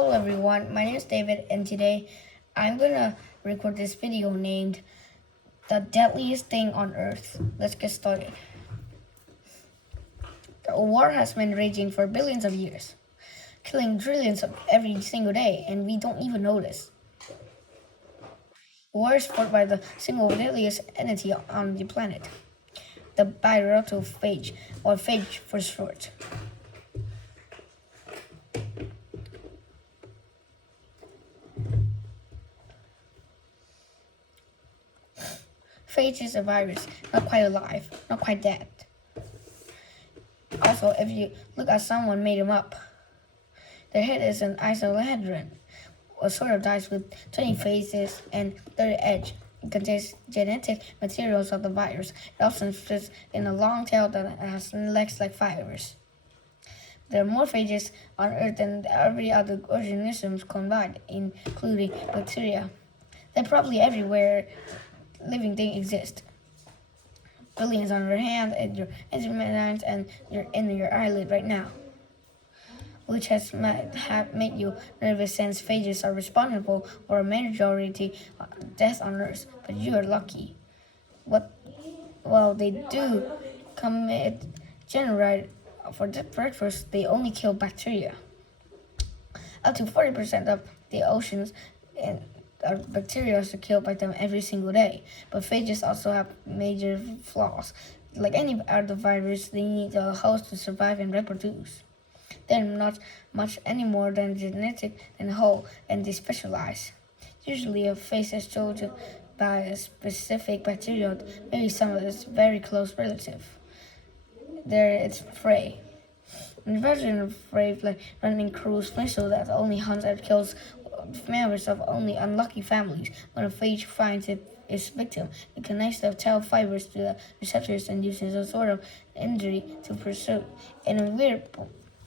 Hello everyone, my name is David and today I'm gonna record this video named The Deadliest Thing on Earth. Let's get started. The war has been raging for billions of years, killing trillions every single day, and we don't even notice. War is fought by the single deadliest entity on the planet, the bacteriophage, or phage for short. Phage is a virus, not quite alive, not quite dead. Also, if you look at someone made them up, their head is an isohedron, a sort of dice with 20 faces and 30 edges. It contains genetic materials of the virus. It often fits in a long tail that has legs like fibers. There are more phages on Earth than every other organism combined, including bacteria. They're probably everywhere living thing exists. Billions on your hand, at your instruments, and in your eyelid right now, which has made you nervous since phages are responsible for a majority of deaths on Earth. But you are lucky. Well, they do generate for breakfast. They only kill bacteria. Up to 40% of the oceans and bacteria are killed by them every single day. But phages also have major flaws. Like any other virus, they need a host to survive and reproduce. They're not much any more than genetic and whole, and they specialize. Usually a phage is chosen by a specific bacteria, maybe some of its very close relative. There it's prey. Imagine a prey like running cruise missile that only hunts and kills members of only unlucky families. When a phage finds its victim, it connects the tail fibers to the receptors and uses a sort of injury to pursue. In a weird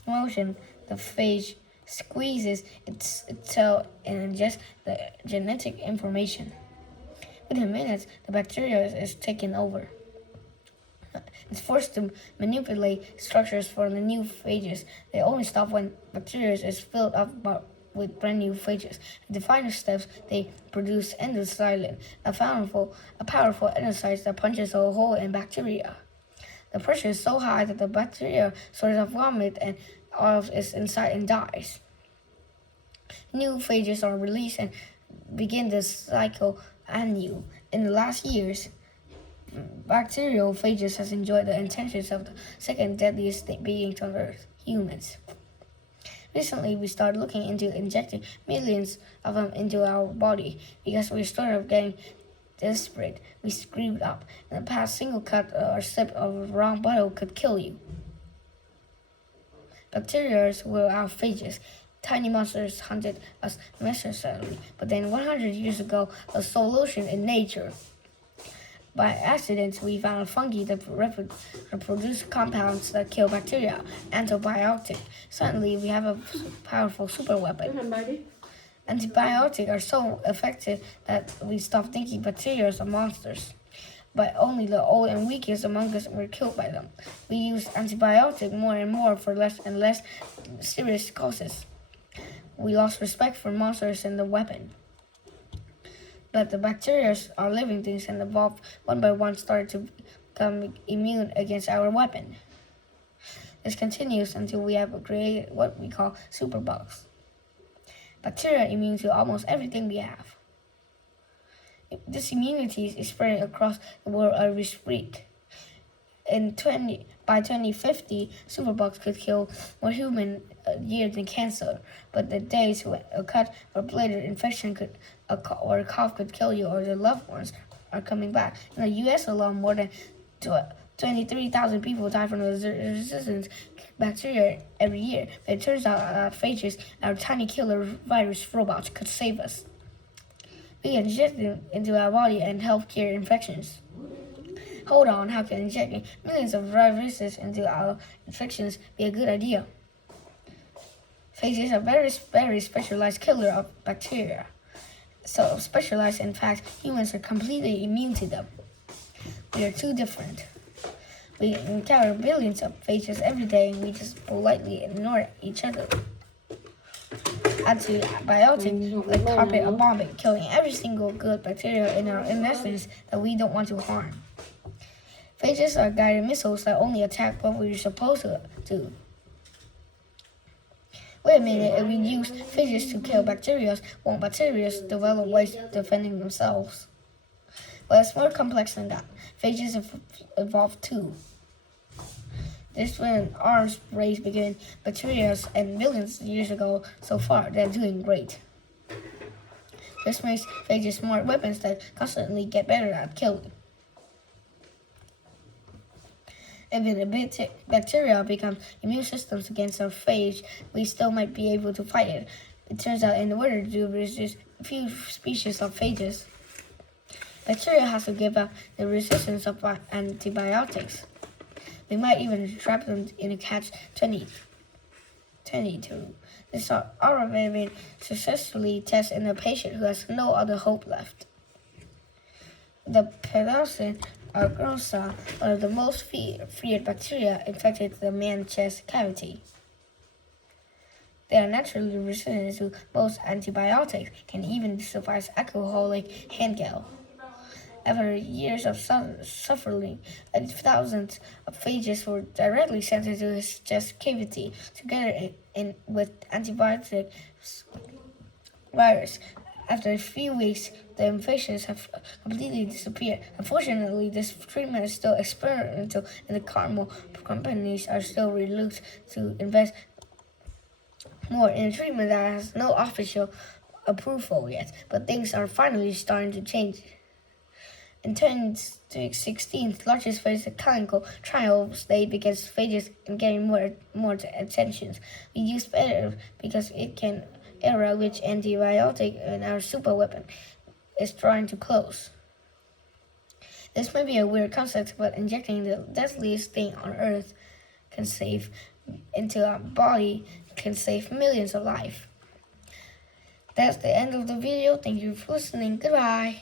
motion, the phage squeezes its tail and ingests the genetic information. Within minutes, the bacteria is taken over. It's forced to manipulate structures for the new phages. They only stop when bacteria is filled up with brand new phages. In the final steps, they produce endocylin, a powerful endocyte that punches a hole in bacteria. The pressure is so high that the bacteria sort of vomit and all of its inside and dies. New phages are released and begin the cycle anew. In the last years, bacterial phages has enjoyed the attentions of the second deadliest beings on Earth, humans. Recently, we started looking into injecting millions of them into our body because we started getting desperate. We screwed up. In the past, single cut or sip of wrong bottle could kill you. Bacteria were our phages. Tiny monsters hunted us mercilessly. But then 100 years ago, a solution in nature. By accident, we found a fungi that reproduce compounds that kill bacteria, antibiotic. Suddenly, we have a powerful superweapon. Antibiotics are so effective that we stopped thinking bacteria are monsters. But only the old and weakest among us were killed by them. We use antibiotics more and more for less and less serious causes. We lost respect for monsters and the weapon. But the bacteria are living things and evolved one by one, started to become immune against our weapon. This continues until we have created what we call superbugs. Bacteria are immune to almost everything we have. This immunity is spread across the world as we speak. By 2050, superbugs could kill more humans a year than cancer. But the days when a cut or bladder infection or a cough could kill you or your loved ones are coming back. In the U.S. alone, more than 23,000 people die from resistant bacteria every year. But it turns out that phages, our tiny killer virus robots, could save us. We can inject them into our body and help cure infections. Hold on, how can injecting millions of viruses into our infections be a good idea? Phages are very specialized killer of bacteria. So specialized, in fact, humans are completely immune to them. We are too different. We encounter billions of phages every day and we just politely ignore each other. antibiotic like carpet bombing, killing every single good bacteria in our intestines that we don't want to harm. Phages are guided missiles that only attack what we're supposed to do. Wait a minute, if we use phages to kill bacteria, won't bacteria develop ways of defending themselves? But it's more complex than that. Phages evolved too. This when an arms race began bacteria and millions of years ago. So far, they're doing great. This makes phages smart weapons that constantly get better at killing. Even the bacteria become immune systems against our phage, we still might be able to fight it. It turns out in order to resist a few species of phages, bacteria has to give up the resistance of antibiotics. We might even trap them in a catch-22. This already been successfully tested in a patient who has no other hope left. The Pelosin argrosa, one of the most feared bacteria, infected the man's chest cavity. They are naturally resistant to most antibiotics, can even survive alcoholic handgel. After years of suffering, thousands of phages were directly sent into his chest cavity, together with antibiotic virus. After a few weeks, the infections have completely disappeared. Unfortunately, this treatment is still experimental, and the caramel companies are still reluctant to invest more in a treatment that has no official approval yet. But things are finally starting to change. In 2016, the largest phage clinical trial stayed against phages and getting more attention. We use better because it can era which antibiotic and our super weapon is trying to close. This may be a weird concept, but injecting the deadliest thing on earth can save into our body can save millions of lives. That's the end of the video. Thank you for listening. Goodbye.